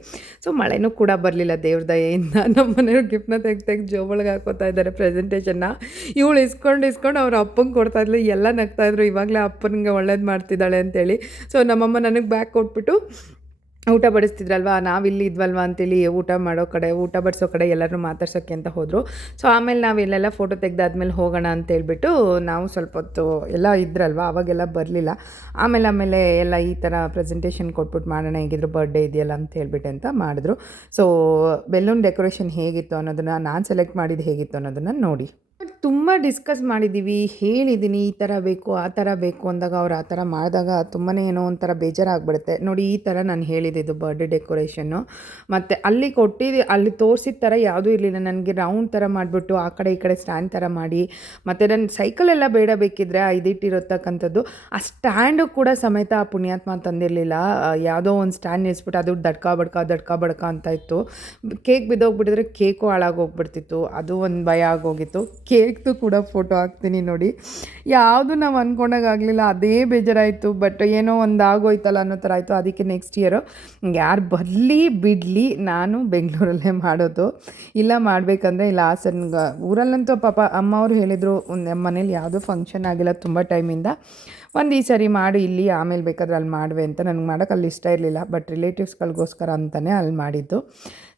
ಸೊ ಮಳೆನೂ ಕೂಡ ಬರಲಿಲ್ಲ ದೇವ್ರ ದಯೆಯಿಂದ. ನಮ್ಮ ಮನೆಯವ್ರು ಗಿಫ್ಟ್ನ ತೆಗ್ದು ಜೋಬೊಳಗೆ ಹಾಕೋತಾ ಇದ್ದಾರೆ ಪ್ರೆಸೆಂಟೇಷನ್ನ. ಇವಳು ಇಸ್ಕೊಂಡು ಅವ್ರ ಅಪ್ಪಂಗೆ ಕೊಡ್ತಾಯಿದ್ಲು, ಎಲ್ಲ ನಗ್ತಾಯಿದ್ರು, ಇವಾಗಲೇ ಅಪ್ಪನಿಗೆ ಒಳ್ಳೇದು ಮಾಡ್ತಿದ್ದಾಳೆ ಅಂತೇಳಿ. ಸೊ ನಮ್ಮಮ್ಮ ನನಗೆ ಬ್ಯಾಗ್ ಕೊಟ್ಬಿಟ್ಟು ಊಟ ಬಡಿಸ್ತಿದ್ರಲ್ವ, ನಾವಿಲ್ಲಿ ಇದ್ವಲ್ವ ಅಂತೇಳಿ ಊಟ ಬಡಿಸೋ ಕಡೆ ಎಲ್ಲರೂ ಮಾತಾಡ್ಸೋಕ್ಕೆ ಅಂತ ಹೋದರು. ಸೊ ಆಮೇಲೆ ನಾವು ಇಲ್ಲೆಲ್ಲ ಫೋಟೋ ತೆಗೆದಾದ್ಮೇಲೆ ಹೋಗೋಣ ಅಂತೇಳ್ಬಿಟ್ಟು ನಾವು ಸ್ವಲ್ಪ ಹೊತ್ತು ಎಲ್ಲ ಇದ್ರಲ್ವ, ಅವಾಗೆಲ್ಲ ಬರಲಿಲ್ಲ. ಆಮೇಲೆ ಎಲ್ಲ ಈ ಥರ ಪ್ರೆಸೆಂಟೇಷನ್ ಕೊಟ್ಬಿಟ್ಟು ಮಾಡೋಣ, ಹೇಗಿದ್ರು ಬರ್ಡೇ ಇದೆಯಲ್ಲ ಅಂತ ಹೇಳ್ಬಿಟ್ಟು ಅಂತ ಮಾಡಿದ್ರು. ಸೊ ಬೆಲೂನ್ ಡೆಕೋರೇಷನ್ ಹೇಗಿತ್ತು ಅನ್ನೋದನ್ನು, ನಾನು ಸೆಲೆಕ್ಟ್ ಮಾಡಿದ್ದು ಹೇಗಿತ್ತು ಅನ್ನೋದನ್ನು ನೋಡಿ. ತುಂಬ ಡಿಸ್ಕಸ್ ಮಾಡಿದ್ದೀವಿ, ಹೇಳಿದ್ದೀನಿ ಈ ಥರ ಬೇಕು ಆ ಥರ ಬೇಕು ಅಂದಾಗ ಅವ್ರು ಆ ಥರ ಮಾಡಿದಾಗ ತುಂಬಾ ಏನೋ ಒಂಥರ ಬೇಜಾರಾಗ್ಬಿಡುತ್ತೆ. ನೋಡಿ ಈ ಥರ ನಾನು ಹೇಳಿದ್ದು ಬರ್ಡೇ ಡೆಕೋರೇಷನ್ನು, ಮತ್ತು ಅಲ್ಲಿ ತೋರಿಸಿದ ಥರ ಯಾವುದೂ ಇರಲಿಲ್ಲ. ನನಗೆ ರೌಂಡ್ ಥರ ಮಾಡಿಬಿಟ್ಟು ಆ ಕಡೆ ಈ ಕಡೆ ಸ್ಟ್ಯಾಂಡ್ ಥರ ಮಾಡಿ, ಮತ್ತು ನನ್ನ ಸೈಕಲೆಲ್ಲ ಬೇಕಿದ್ದರೆ ಇದಿಟ್ಟಿರತಕ್ಕಂಥದ್ದು. ಆ ಸ್ಟ್ಯಾಂಡು ಕೂಡ ಸಮೇತ ಆ ಪುಣ್ಯಾತ್ಮ ತಂದಿರಲಿಲ್ಲ. ಯಾವುದೋ ಒಂದು ಸ್ಟ್ಯಾಂಡ್ ನಿಲ್ಲಿಸ್ಬಿಟ್ಟು ಅದು ದಡ್ಕ ಬಡ್ಕ ಅಂತ ಇತ್ತು. ಕೇಕ್ ಬಿದ್ದೋಗ್ಬಿಟ್ಟಿದ್ರೆ ಕೇಕು ಹಾಳಾಗೋಗ್ಬಿಡ್ತಿತ್ತು, ಅದು ಒಂದು ಭಯ ಆಗೋಗಿತ್ತು. ಕೇಕ್ದು ಕೂಡ ಫೋಟೋ ಹಾಕ್ತೀನಿ ನೋಡಿ. ಯಾವುದು ನಾವು ಅಂದ್ಕೊಂಡಾಗಲಿಲ್ಲ, ಅದೇ ಬೇಜಾರಾಯಿತು. ಬಟ್ ಏನೋ ಒಂದು ಆಗೋಯ್ತಲ್ಲ ಅನ್ನೋ ಥರ ಆಯಿತು. ಅದಕ್ಕೆ ನೆಕ್ಸ್ಟ್ ಇಯರು ಯಾರು ಬರಲಿ ಬಿಡಲಿ ನಾನು ಬೆಂಗಳೂರಲ್ಲೇ ಮಾಡೋದು. ಇಲ್ಲ ಮಾಡಬೇಕಂದ್ರೆ ಇಲ್ಲ ಹಾಸನ್ಗೆ, ಊರಲ್ಲಂತೂ ಪಾಪ ಅಮ್ಮ ಅವರು ಹೇಳಿದರು, ಮನೇಲಿ ಯಾವುದೂ ಫಂಕ್ಷನ್ ಆಗಿಲ್ಲ ತುಂಬ ಟೈಮಿಂದ, ಒಂದು ಈ ಸರಿ ಮಾಡು ಇಲ್ಲಿ, ಆಮೇಲೆ ಬೇಕಾದ್ರೆ ಅಲ್ಲಿ ಮಾಡುವೆ ಅಂತ. ನನಗೆ ಮಾಡೋಕ್ಕೆ ಅಲ್ಲಿ ಇಷ್ಟ ಇರಲಿಲ್ಲ, ಬಟ್ ರಿಲೇಟಿವ್ಸ್ಗಳಿಗೋಸ್ಕರ ಅಂತಲೇ ಅಲ್ಲಿ ಮಾಡಿದ್ದು.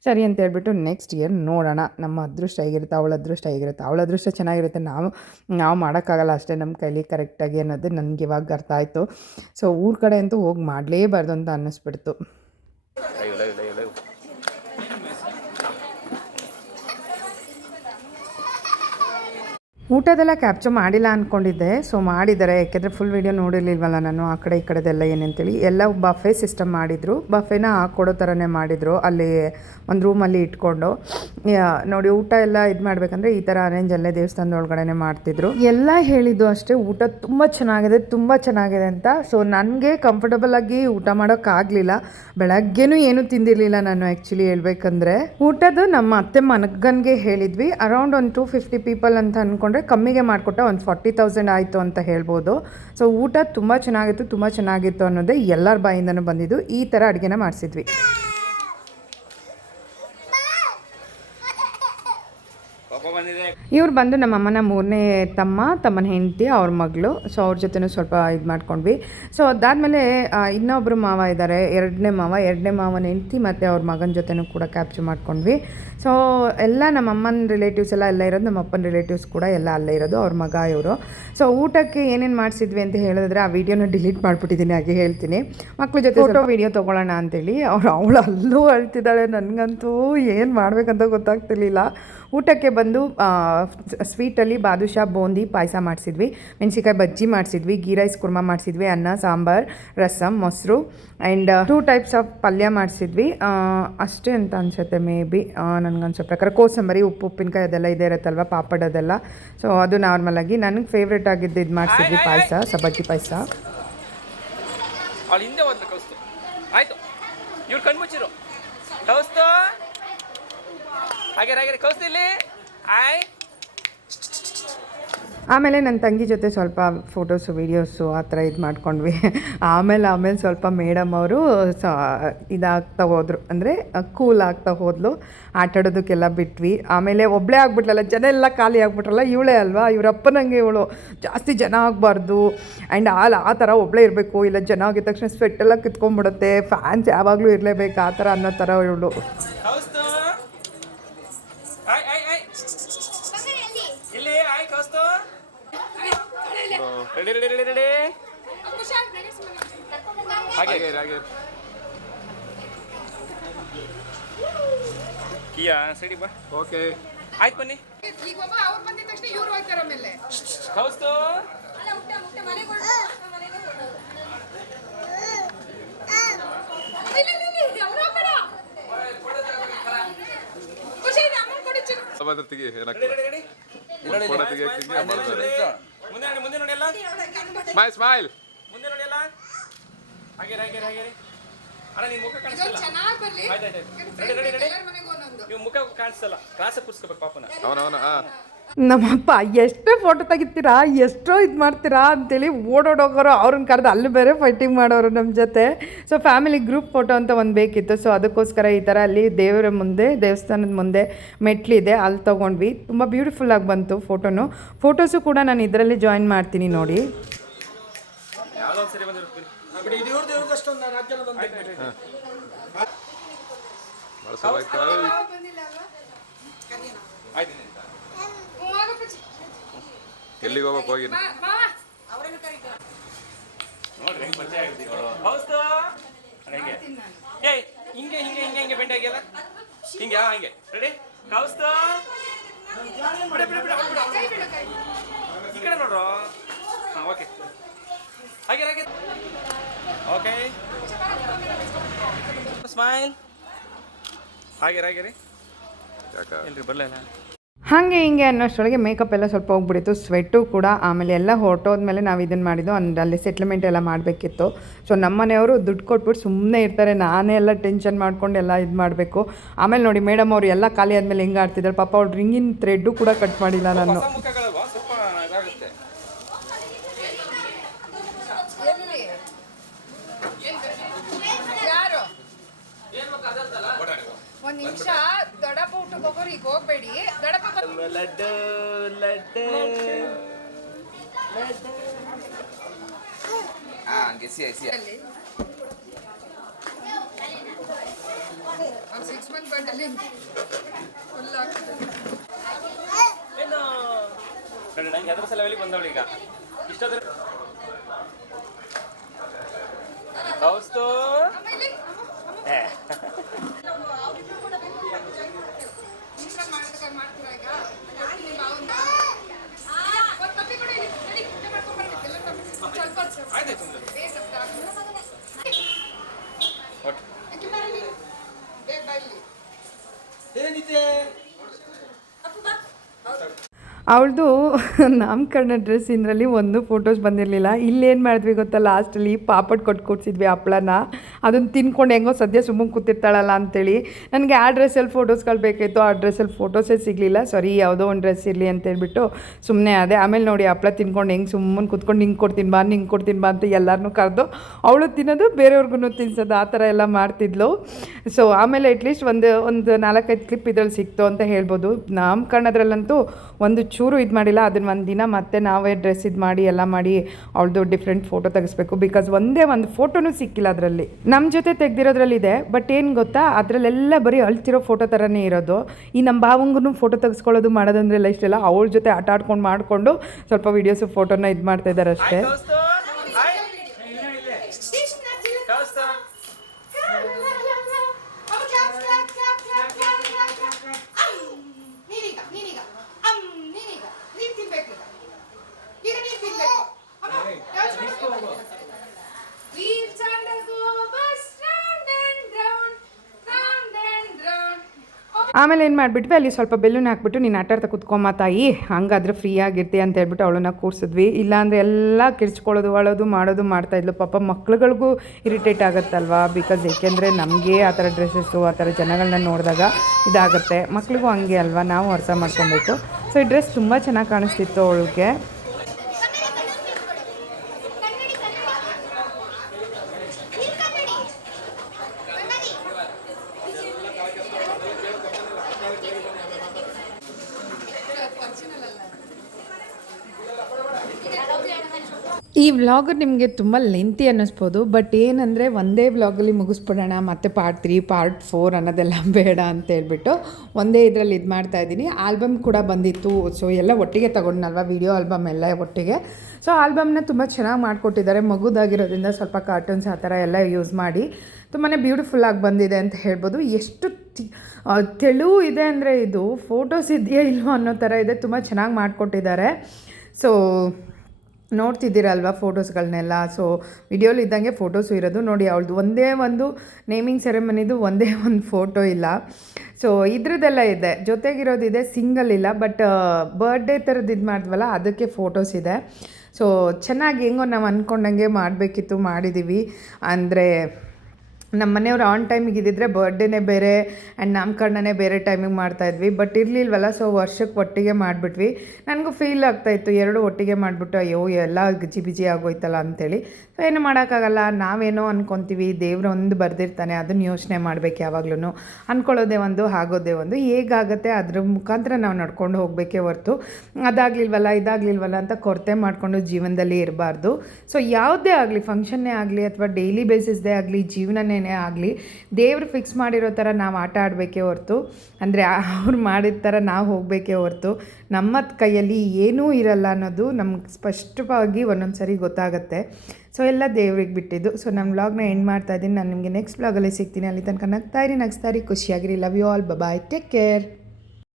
ಸರಿ ಅಂತ ಹೇಳ್ಬಿಟ್ಟು ನೆಕ್ಸ್ಟ್ ಇಯರ್ ನೋಡೋಣ, ನಮ್ಮ ಅದೃಷ್ಟ ಹೇಗಿರುತ್ತೆ, ಅವಳ ಅದೃಷ್ಟ ಚೆನ್ನಾಗಿರುತ್ತೆ. ನಾವು ಮಾಡೋಕ್ಕಾಗಲ್ಲ ಅಷ್ಟೇ ನಮ್ಮ ಕೈಲಿ ಕರೆಕ್ಟಾಗಿ ಅನ್ನೋದು ನನಗೆ ಇವಾಗ ಅರ್ಥ ಆಯಿತು. ಸೊ ಊರ ಕಡೆ ಅಂತೂ ಹೋಗಿ ಮಾಡಲೇಬಾರ್ದು ಅಂತ ಅನ್ನಿಸ್ಬಿಡ್ತು. ಊಟದೆಲ್ಲ ಕ್ಯಾಪ್ಚರ್ ಮಾಡಿಲ್ಲ ಅಂದ್ಕೊಂಡಿದ್ದೆ. ಸೊ ಮಾಡಿದ್ದಾರೆ, ಯಾಕೆಂದರೆ ಫುಲ್ ವೀಡಿಯೋ ನೋಡಿರಲಿಲ್ವಲ್ಲ ನಾನು, ಆ ಕಡೆ ಈ ಕಡೆದೆಲ್ಲ ಏನಂತೇಳಿ. ಎಲ್ಲ ಬಫೆ ಸಿಸ್ಟಮ್ ಮಾಡಿದರು, ಬಫೆನ ಹಾಕ್ಕೊಡೋ ಥರನೇ ಮಾಡಿದರು. ಅಲ್ಲಿ ಒಂದು ರೂಮಲ್ಲಿ ಇಟ್ಕೊಂಡು ನೋಡಿ ಊಟ ಎಲ್ಲ ಇದು ಮಾಡಬೇಕಂದ್ರೆ ಈ ಥರ ಅರೇಂಜಲ್ಲೇ ದೇವಸ್ಥಾನದ ಒಳಗಡೆ ಮಾಡ್ತಿದ್ರು. ಎಲ್ಲ ಹೇಳಿದ್ದು ಅಷ್ಟೇ, ಊಟ ತುಂಬ ಚೆನ್ನಾಗಿದೆ ಅಂತ. ಸೊ ನನಗೆ ಕಂಫರ್ಟಬಲಾಗಿ ಊಟ ಮಾಡೋಕ್ಕಾಗಲಿಲ್ಲ. ಬೆಳಗ್ಗೆನೂ ಏನೂ ತಿಂದಿರಲಿಲ್ಲ ನಾನು ಆ್ಯಕ್ಚುಲಿ ಹೇಳ್ಬೇಕಂದ್ರೆ. ಊಟದ್ದು ನಮ್ಮ ಅತ್ತೆ ಮನಗನ್ಗೆ ಹೇಳಿದ್ವಿ, ಅರೌಂಡ್ ಒಂದು 250 ಪೀಪಲ್ ಅಂತ ಅಂದ್ಕೊಂಡ್ರೆ ಕಮ್ಮಿಗೆ ಮಾಡಿಕೊಟ್ಟ ಒಂದು 40,000 ಆಯಿತು ಅಂತ ಹೇಳ್ಬೋದು. ಸೊ ಊಟ ತುಂಬ ಚೆನ್ನಾಗಿತ್ತು ಅನ್ನೋದೇ ಎಲ್ಲರ ಬಾಯಿಂದನೂ ಬಂದಿದ್ದು. ಈ ಥರ ಅಡುಗೆನ ಮಾಡಿಸಿದ್ವಿ. ಇವ್ರು ಬಂದು ನಮ್ಮ ಅಮ್ಮನ 3ನೇ ತಮ್ಮನ ಹೆಂಡತಿ, ಅವ್ರ ಮಗಳು. ಸೊ ಅವ್ರ ಜೊತೆನೂ ಸ್ವಲ್ಪ ಇದು ಮಾಡ್ಕೊಂಡ್ವಿ. ಸೊ ಅದಾದಮೇಲೆ ಇನ್ನೊಬ್ಬರು ಮಾವ ಇದ್ದಾರೆ, ಎರಡನೇ ಮಾವನ ಹೆಂಡತಿ ಮತ್ತು ಅವ್ರ ಮಗನ ಜೊತೆನೂ ಕೂಡ ಕ್ಯಾಪ್ಚರ್ ಮಾಡ್ಕೊಂಡ್ವಿ. ಸೊ ಎಲ್ಲ ನಮ್ಮ ಅಮ್ಮನ ರಿಲೇಟಿವ್ಸ್ ಎಲ್ಲ ಇರೋದು, ನಮ್ಮ ಅಪ್ಪನ ರಿಲೇಟಿವ್ಸ್ ಕೂಡ ಎಲ್ಲ ಅಲ್ಲೇ ಇರೋದು, ಅವ್ರ ಮಗ ಇವರು. ಸೊ ಊಟಕ್ಕೆ ಏನೇನು ಮಾಡಿಸಿದ್ವಿ ಅಂತ ಹೇಳಿದ್ರೆ ಆ ವಿಡಿಯೋನ ಡಿಲೀಟ್ ಮಾಡಿಬಿಟ್ಟಿದ್ದೀನಿ, ಹಾಗೆ ಹೇಳ್ತೀನಿ. ಮಕ್ಕಳ ಜೊತೆ ಫೋಟೋ ವಿಡಿಯೋ ತೊಗೊಳ್ಳೋಣ ಅಂತೇಳಿ ಅವಳು ಅಲ್ಲೂ ಅಳ್ತಿದ್ದಾಳೆ. ನನಗಂತೂ ಏನು ಮಾಡಬೇಕಂತ ಗೊತ್ತಾಗ್ತಿರ್ಲಿಲ್ಲ. ಊಟಕ್ಕೆ ಬಂದು ಸ್ವೀಟಲ್ಲಿ ಬಾದುಷಾ, ಬೂಂದಿ ಪಾಯಸ ಮಾಡಿಸಿದ್ವಿ, ಮೆಣಸಿಕಾಯಿ ಬಜ್ಜಿ ಮಾಡಿಸಿದ್ವಿ, ಗೀ ರೈಸ್ ಕುರ್ಮಾ ಮಾಡಿಸಿದ್ವಿ, ಅನ್ನ ಸಾಂಬಾರು, ರಸಮ್, ಮೊಸರು ಆ್ಯಂಡ್ 2 ಟೈಪ್ಸ್ ಆಫ್ ಪಲ್ಯ ಮಾಡಿಸಿದ್ವಿ. ಅಷ್ಟೇ ಅಂತ ಅನಿಸುತ್ತೆ ಮೇ ಬಿ, ನನಗನ್ಸೋ ಪ್ರಕಾರ. ಕೋಸಂಬರಿ, ಉಪ್ಪಿನಕಾಯಿ ಅದೆಲ್ಲ ಇದೇ ಇರುತ್ತಲ್ವ, ಪಾಪಡ್ ಅದೆಲ್ಲ. ಸೊ ಅದು ನಾರ್ಮಲಾಗಿ ನನಗೆ ಫೇವ್ರೇಟ್ ಆಗಿದ್ದು ಇದು ಮಾಡಿಸಿದ್ವಿ, ಪಾಯಸ, ಸಬ್ಬಕ್ಕಿ ಪಾಯಸ. ಆಯಿತು, ಇವ್ರು ಕಣ್ಮುಚ್ಚಿರು ಕೌಸ್ತು ಹಾಗೆ ಕೌಸ್ತಿಲ್ಲಿ ಆಯ್ ಆಮೇಲೆ ನನ್ನ ತಂಗಿ ಜೊತೆ ಸ್ವಲ್ಪ ಫೋಟೋಸು ವೀಡಿಯೋಸು ಆ ಥರ ಇದು ಮಾಡ್ಕೊಂಡ್ವಿ. ಆಮೇಲೆ ಸ್ವಲ್ಪ ಮೇಡಮ್ ಅವರು ಇದಾಗ್ತಾ ಹೋದರು, ಅಂದರೆ ಕೂಲ್ ಆಗ್ತಾ ಹೋದ್ಲು. ಆಟಾಡೋದಕ್ಕೆಲ್ಲ ಬಿಟ್ವಿ. ಆಮೇಲೆ ಒಬ್ಬಳೇ ಆಗ್ಬಿಟ್ಲಲ್ಲ, ಜನ ಎಲ್ಲ ಖಾಲಿ ಆಗ್ಬಿಟ್ರಲ್ಲ, ಇವಳೇ ಅಲ್ವಾ, ಇವರಪ್ಪನಂಗೆ ಇವಳು ಜಾಸ್ತಿ ಜನ ಆಗಬಾರ್ದು ಆ್ಯಂಡ್ ಆ ಥರ ಒಬ್ಬಳೇ ಇರಬೇಕು, ಇಲ್ಲ ಜನ ಆಗಿದ ತಕ್ಷಣ ಸ್ವೆಟ್ಟೆಲ್ಲ ಕಿತ್ಕೊಂಡ್ಬಿಡುತ್ತೆ, ಫ್ಯಾನ್ಸ್ ಯಾವಾಗಲೂ ಇರಲೇಬೇಕು ಆ ಥರ ಅನ್ನೋ ಥರ ಇವಳು. ಕಿಯಾ ಸರಿ ಬಾ. ಓಕೆ ಆಯ್ತು ಬನ್ನಿ. ಈಗ ಒಬ್ಬ ಅವ್ರು ಬಂದಿದ ತಕ್ಷಣ ಇವ್ರು ಹೋಗ್ತಾರೆ. ಆಮೇಲೆ ಕೌಸ್ತು ಅಲ್ಲ ಊಟ ಮನೆಗೆ ಹೊರಡು. ತೆಗಿ ಮುಂದೆ ನೋಡಿ ಎಲ್ಲ ಸ್ಮೈಲ್ ಮುಂದೆ ನೋಡಿ ಎಲ್ಲ ಹಾಗೆ ಅಣ್ಣ ನಿನ್ ಮುಖ ಕಾಣಿಸ್ತಲ್ಲ. ಚೆನ್ನಾಗಿ ಬರ್ಲಿ. ರೆಡಿ ನೀವು ಮುಖ ಕಾಣಿಸ್ತಲ್ಲ, ಕ್ಲಾಸ್ ಕೂರಿಸ್ಕೋಬೇಕು ಪಾಪನ. ಅವನವನ ನಮ್ಮಪ್ಪ ಎಷ್ಟೇ ಫೋಟೋ ತೆಗಿತೀರಾ, ಎಷ್ಟೋ ಇದು ಮಾಡ್ತೀರಾ ಅಂತೇಳಿ ಓಡೋಡೋಗೋರು, ಅವ್ರನ್ನ ಕರೆದು ಅಲ್ಲಿ ಬೇರೆ ಫೈಟಿಂಗ್ ಮಾಡೋರು ನಮ್ಮ ಜೊತೆ. ಸೊ ಫ್ಯಾಮಿಲಿ ಗ್ರೂಪ್ ಫೋಟೋ ಅಂತ ಒಂದು ಬೇಕಿತ್ತು. ಸೊ ಅದಕ್ಕೋಸ್ಕರ ಈ ಥರ ಅಲ್ಲಿ ದೇವರ ಮುಂದೆ, ದೇವಸ್ಥಾನದ ಮುಂದೆ ಮೆಟ್ಲಿದೆ, ಅಲ್ಲಿ ತೊಗೊಂಡ್ವಿ. ತುಂಬ ಬ್ಯೂಟಿಫುಲ್ಲಾಗಿ ಬಂತು ಫೋಟೋಸು ಕೂಡ ನಾನು ಇದರಲ್ಲಿ ಜಾಯಿನ್ ಮಾಡ್ತೀನಿ ನೋಡಿ. ಯಾವುದೋ ಒಂದು ಸರಿ ಬಂದಿರುತ್ತೆ ಆಯ್ತು. ಎಲ್ಲಿಗೆ ಹೋಗಕ್ಕೆ ಹೋಗಿ ನೋಡ್ರಿ ಹೆಂಗೆ ಪರಿಚಯ ಆಗಿರ್ತೀವಿ ಹೌದು. ಹೆಂಗೆ ಏಯ್ ಹಿಂಗೆ ಬೆಂಡ್ ಆಗಿಲ್ಲ ಹಿಂಗೆ ಹಂಗೆ ರೆಡಿ ಕೌಸ್ತು ಈ ಕಡೆ ನೋಡ್ರು. ಹಾಂ ಓಕೆ ಹಾಗೆ ಓಕೆ ಸ್ಮೈಲ್ ಹಾಗೆ ರೀ ಎಲ್ರಿ ಬರಲಿಲ್ಲ. ಹಾಗೆ ಹಿಂಗೆ ಅನ್ನೋಷ್ಟರೊಳಗೆ ಮೇಕಪ್ ಎಲ್ಲ ಸ್ವಲ್ಪ ಹೋಗ್ಬಿಡಿತ್ತು, ಸ್ವೆಟ್ಟು ಕೂಡ. ಆಮೇಲೆ ಎಲ್ಲ ಹೊರಟೋದ್ಮೇಲೆ ನಾವು ಇದನ್ನು ಮಾಡಿದ್ದು, ಅಲ್ಲಿ ಸೆಟ್ಲ್ಮೆಂಟ್ ಎಲ್ಲ ಮಾಡಬೇಕಿತ್ತು. ಸೊ ನಮ್ಮ ಮನೆಯವರು ದುಡ್ಡು ಕೊಟ್ಬಿಟ್ಟು ಸುಮ್ಮನೆ ಇರ್ತಾರೆ, ನಾನೇ ಎಲ್ಲ ಟೆನ್ಷನ್ ಮಾಡ್ಕೊಂಡು ಎಲ್ಲ ಇದು ಮಾಡಬೇಕು. ಆಮೇಲೆ ನೋಡಿ ಮೇಡಮ್ ಅವರು ಎಲ್ಲ ಖಾಲಿ ಆದಮೇಲೆ ಹೆಂಗೆ ಆಡ್ತಿದ್ದಾರೆ ಪಾಪ, ಅವ್ರು ರಿಂಗಿನ ಥ್ರೆಡ್ಡು ಕೂಡ ಕಟ್ ಮಾಡಿಲ್ಲ ನಾನು. ಸ್ವಲ್ಪ ಇದಾಗುತ್ತೆ. ಒಂದು ನಿಮಿಷ ದೊಡ್ಡಪ್ಪ ಊಟಕ್ಕೆ ಹೋಗೋರು ಈಗ ಹೋಗ್ಬೇಡಿ. ದೊಡ್ಡಪ್ಪ ಲಡ್ಡು ಲಡ್ಡು ಹಂಗೆ ಸಿ 6 ಮಂತ್ ಬಂದಲ್ಲಿ ಫುಲ್ ಆಗ್ತದೆ. ಏನು ನಂಗೆ ಅದ್ರ ಸಲುವಾಗಿ ಬಂದವಳು ಈಗ ಇಷ್ಟೊಂದು ಕೌಸ್ತು ಅವಳದು ನಾಮಕರಣ ಡ್ರೆಸ್ಸಿಂದ್ರಲ್ಲಿ ಒಂದು ಫೋಟೋಸ್ ಬಂದಿರಲಿಲ್ಲ. ಇಲ್ಲೇನು ಮಾಡಿದ್ವಿ ಗೊತ್ತಾ, ಲಾಸ್ಟಲ್ಲಿ ಪಾಪಡ್ ಕೊಟ್ಕೊಡ್ಸಿದ್ವಿ ಹಪ್ಳನ. ಅದನ್ನು ತಿನ್ಕೊಂಡು ಹೆಂಗೋ ಸದ್ಯ ಸುಮ್ಮನೆ ಕೂತಿರ್ತಾಳಲ್ಲ ಅಂತೇಳಿ ನನಗೆ ಆ ಡ್ರೆಸ್ಸಲ್ಲಿ ಫೋಟೋಸ್ಗಳು ಬೇಕಾಯಿತು. ಆ ಡ್ರೆಸ್ಸಲ್ಲಿ ಫೋಟೋಸೇ ಸಿಗಲಿಲ್ಲ. ಸರಿ ಯಾವುದೋ ಒಂದು ಡ್ರೆಸ್ ಇರಲಿ ಅಂತೇಳ್ಬಿಟ್ಟು ಸುಮ್ಮನೆ ಅದೇ. ಆಮೇಲೆ ನೋಡಿ ಹಪ್ಳ ತಿನ್ಕೊಂಡು ಹೆಂಗೆ ಸುಮ್ಮನೆ ಕೂತ್ಕೊಂಡು ಹಿಂಗೆ ಕೊಡ್ತೀನಿ ಬಾ ಅಂತ ಎಲ್ಲರನ್ನೂ ಕರೆದು ಅವಳು ತಿನ್ನೋದು, ಬೇರೆಯವ್ರಿಗೂ ತಿನ್ಸೋದು, ಆ ಥರ ಎಲ್ಲ ಮಾಡ್ತಿದ್ಲು. ಸೊ ಆಮೇಲೆ ಅಟ್ಲೀಸ್ಟ್ ಒಂದು 4-5 ಕ್ಲಿಪ್ ಇದ್ರಲ್ಲಿ ಸಿಕ್ತು ಅಂತ ಹೇಳ್ಬೋದು. ನಾಮಕರಣದ್ರಲ್ಲಂತೂ ಒಂದು ಚೂರು ಇದು ಮಾಡಿಲ್ಲ. ಅದನ್ನ ಒಂದು ದಿನ ಮತ್ತೆ ನಾವೇ ಡ್ರೆಸ್ ಇದು ಮಾಡಿ ಎಲ್ಲ ಮಾಡಿ ಅವಳದು ಡಿಫ್ರೆಂಟ್ ಫೋಟೋ ತೆಗಿಸ್ಬೇಕು. ಬಿಕಾಸ್ ಒಂದೇ ಒಂದು ಫೋಟೋನೂ ಸಿಕ್ಕಿಲ್ಲ ಅದರಲ್ಲಿ. ನಮ್ಮ ಜೊತೆ ತೆಗ್ದಿರೋದ್ರಲ್ಲಿದೆ, ಬಟ್ ಏನು ಗೊತ್ತಾ, ಅದರಲ್ಲೆಲ್ಲ ಬರೀ ಅಳ್ತಿರೋ ಫೋಟೋ ಥರನೇ ಇರೋದು. ಈ ನಮ್ಮ ಭಾವಂಗೂ ಫೋಟೋ ತೆಗೆಸ್ಕೊಳ್ಳೋದು ಮಾಡೋದಂದ್ರೆಲ್ಲ ಇಷ್ಟೆಲ್ಲ ಅವಳ ಜೊತೆ ಆಟ ಆಡ್ಕೊಂಡು ಮಾಡಿಕೊಂಡು ಸ್ವಲ್ಪ ವೀಡಿಯೋಸು ಫೋಟೋನ ಇದು ಮಾಡ್ತಾ ಇದ್ದಾರೆ ಅಷ್ಟೇ. ಆಮೇಲೆ ಏನು ಮಾಡಿಬಿಟ್ವಿ, ಅಲ್ಲಿ ಸ್ವಲ್ಪ ಬೆಲ್ಲೂನ್ ಹಾಕ್ಬಿಟ್ಟು ನೀನು ಆಟಾಡ್ತಾ ಕುತ್ಕೊಂಬ ತಾಯಿ, ಹಂಗಾದ್ರೆ ಫ್ರೀ ಆಗಿರ್ತಿ ಅಂತ ಹೇಳ್ಬಿಟ್ಟು ಅವಳನ್ನ ಕೂರಿಸಿದ್ವಿ. ಇಲ್ಲಾಂದರೆ ಎಲ್ಲ ಕಿರ್ಚ್ಕೊಳ್ಳೋದು ಅಳೋದು ಮಾಡೋದು ಮಾಡ್ತಾಯಿದ್ಲು. ಪಾಪ ಮಕ್ಳುಗಳಿಗೂ ಇರಿಟೇಟ್ ಆಗುತ್ತಲ್ವಾ, ಬಿಕಾಸ್ ಏಕೆಂದರೆ ನಮಗೆ ಆ ಥರ ಡ್ರೆಸ್ಸಸ್ಸು ಆ ಥರ ಜನಗಳನ್ನ ನೋಡಿದಾಗ ಇದಾಗುತ್ತೆ. ಮಕ್ಳಿಗೂ ಹಂಗೆ ಅಲ್ವಾ, ನಾವು ಅರ್ಥ ಮಾಡ್ಕೊಬೇಕು. ಸೊ ಈ ಡ್ರೆಸ್ ತುಂಬ ಚೆನ್ನಾಗಿ ಕಾಣಿಸ್ತಿತ್ತು ಅವಳಿಗೆ. ಈ ವ್ಲಾಗ್ ನಿಮಗೆ ತುಂಬ ಲೆಂತಿ ಅನ್ನಿಸ್ಬೋದು, ಬಟ್ ಏನಂದರೆ ಒಂದೇ ವ್ಲಾಗಲ್ಲಿ ಮುಗಿಸ್ಬಿಡೋಣ ಮತ್ತು ಪಾರ್ಟ್ 3 ಪಾರ್ಟ್ 4 ಅನ್ನೋದೆಲ್ಲ ಬೇಡ ಅಂತ ಹೇಳ್ಬಿಟ್ಟು ಒಂದೇ ಇದರಲ್ಲಿ ಇದು ಮಾಡ್ತಾಯಿದ್ದೀನಿ. ಆಲ್ಬಮ್ ಕೂಡ ಬಂದಿತ್ತು, ಸೊ ಎಲ್ಲ ಒಟ್ಟಿಗೆ ತೊಗೊಂಡ್ನಲ್ವ, ವಿಡಿಯೋ ಆಲ್ಬಮ್ ಎಲ್ಲ ಒಟ್ಟಿಗೆ. ಸೊ ಆಲ್ಬಮ್ನ ತುಂಬ ಚೆನ್ನಾಗಿ ಮಾಡಿಕೊಟ್ಟಿದ್ದಾರೆ, ಮಗುದಾಗಿರೋದ್ರಿಂದ ಸ್ವಲ್ಪ ಕಾರ್ಟೂನ್ಸ್ ಆ ಥರ ಎಲ್ಲ ಯೂಸ್ ಮಾಡಿ ತುಂಬಾ ಬ್ಯೂಟಿಫುಲ್ಲಾಗಿ ಬಂದಿದೆ ಅಂತ ಹೇಳ್ಬೋದು. ಎಷ್ಟು ತೆಳು ಇದೆ ಅಂದರೆ ಇದು ಫೋಟೋಸ್ ಇದೆಯಾ ಇಲ್ವೋ ಅನ್ನೋ ಥರ ಇದೆ, ತುಂಬ ಚೆನ್ನಾಗಿ ಮಾಡಿಕೊಟ್ಟಿದ್ದಾರೆ. ಸೊ ನೋಡ್ತಿದ್ದೀರಲ್ವ ಫೋಟೋಸ್ಗಳನ್ನೆಲ್ಲ. ಸೊ ವಿಡಿಯೋಲಿ ಇದ್ದಂಗೆ ಫೋಟೋಸು ಇರೋದು ನೋಡಿ. ಅವಳದು ಒಂದೇ ಒಂದು ನೇಮಿಂಗ್ ಸೆರೆಮನಿದು ಒಂದೇ ಒಂದು ಫೋಟೋ ಇಲ್ಲ. ಸೊ ಇದ್ರದ್ದೆಲ್ಲ ಇದೆ, ಜೊತೆಗಿರೋದಿದೆ, ಸಿಂಗಲ್ ಇಲ್ಲ. ಬಟ್ ಬರ್ಡೇ ಥರದ್ದು ಇದು ಮಾಡಿದ್ವಲ್ಲ ಅದಕ್ಕೆ ಫೋಟೋಸ್ ಇದೆ. ಸೊ ಚೆನ್ನಾಗಿ ಹೆಂಗೋ ನಾವು ಅಂದ್ಕೊಂಡಂಗೆ ಮಾಡಬೇಕಿತ್ತು, ಮಾಡಿದ್ದೀವಿ. ಅಂದರೆ ನಮ್ಮ ಮನೆಯವ್ರು ಆನ್ ಟೈಮಿಗೆ ಇದ್ದಿದ್ರೆ ಬರ್ಡೇನೇ ಬೇರೆ ಆ್ಯಂಡ್ ನಾಮಕರಣನೇ ಬೇರೆ ಟೈಮಿಗೆ ಮಾಡ್ತಾಯಿದ್ವಿ. ಬಟ್ ಇರಲಿಲ್ವಲ್ಲ, ಸೊ ವರ್ಷಕ್ಕೆ ಒಟ್ಟಿಗೆ ಮಾಡಿಬಿಟ್ವಿ. ನನಗೂ ಫೀಲ್ ಆಗ್ತಾಯಿತ್ತು ಎರಡು ಒಟ್ಟಿಗೆ ಮಾಡಿಬಿಟ್ಟು ಅಯ್ಯೋ ಎಲ್ಲ ಗಜಿ ಬಿಜಿ ಆಗೋಯ್ತಲ್ಲ ಅಂಥೇಳಿ. ಸೊ ಏನು ಮಾಡೋಕ್ಕಾಗಲ್ಲ, ನಾವೇನೋ ಅಂದ್ಕೊತೀವಿ, ದೇವ್ರು ಒಂದು ಬರೆದಿರ್ತಾನೆ, ಅದನ್ನು ಯೋಚನೆ ಮಾಡಬೇಕು ಯಾವಾಗ್ಲೂ. ಅಂದ್ಕೊಳ್ಳೋದೇ ಒಂದು, ಆಗೋದೇ ಒಂದು. ಹೇಗಾಗುತ್ತೆ ಅದ್ರ ಮುಖಾಂತರ ನಾವು ನಡ್ಕೊಂಡು ಹೋಗಬೇಕೇ ಹೊರ್ತು ಅದಾಗಲಿಲ್ವಲ್ಲ ಇದಾಗಲಿಲ್ವಲ್ಲ ಅಂತ ಕೊರತೆ ಮಾಡಿಕೊಂಡು ಜೀವನದಲ್ಲಿ ಇರಬಾರ್ದು. ಸೊ ಯಾವುದೇ ಆಗಲಿ, ಫಂಕ್ಷನ್ನೇ ಆಗಲಿ ಅಥವಾ ಡೈಲಿ ಬೇಸಿಸ್ದೇ ಆಗಲಿ, ಜೀವನನೇ ಆಗಲಿ, ದೇವ್ರು ಫಿಕ್ಸ್ ಮಾಡಿರೋ ಥರ ನಾವು ಆಟ ಆಡಬೇಕೇ ಹೊರ್ತು, ಅಂದರೆ ಅವ್ರು ಮಾಡಿದ ಥರ ನಾವು ಹೋಗಬೇಕೇ ಹೊರ್ತು ನಮ್ಮ ಕೈಯಲ್ಲಿ ಏನೂ ಇರಲ್ಲ ಅನ್ನೋದು ನಮ್ಗೆ ಸ್ಪಷ್ಟವಾಗಿ ಒಂದೊಂದು ಸರಿ ಗೊತ್ತಾಗುತ್ತೆ. ಸೊ ಎಲ್ಲ ದೇವ್ರಿಗೆ ಬಿಟ್ಟಿದ್ದು. ಸೊ ನಮ್ಮ ವ್ಲಾಗ್ನ ಎಂಡ್ ಮಾಡ್ತಾಯಿದ್ದೀನಿ. ನಾನು ನಿಮಗೆ ನೆಕ್ಸ್ಟ್ ವ್ಲಾಗಲ್ಲಿ ಸಿಗ್ತೀನಿ. ಅಲ್ಲಿ ತನಕ ನಗ್ತಾಯಿರಿ, ಖುಷಿಯಾಗಿರಿ. Love you all, bye, take care.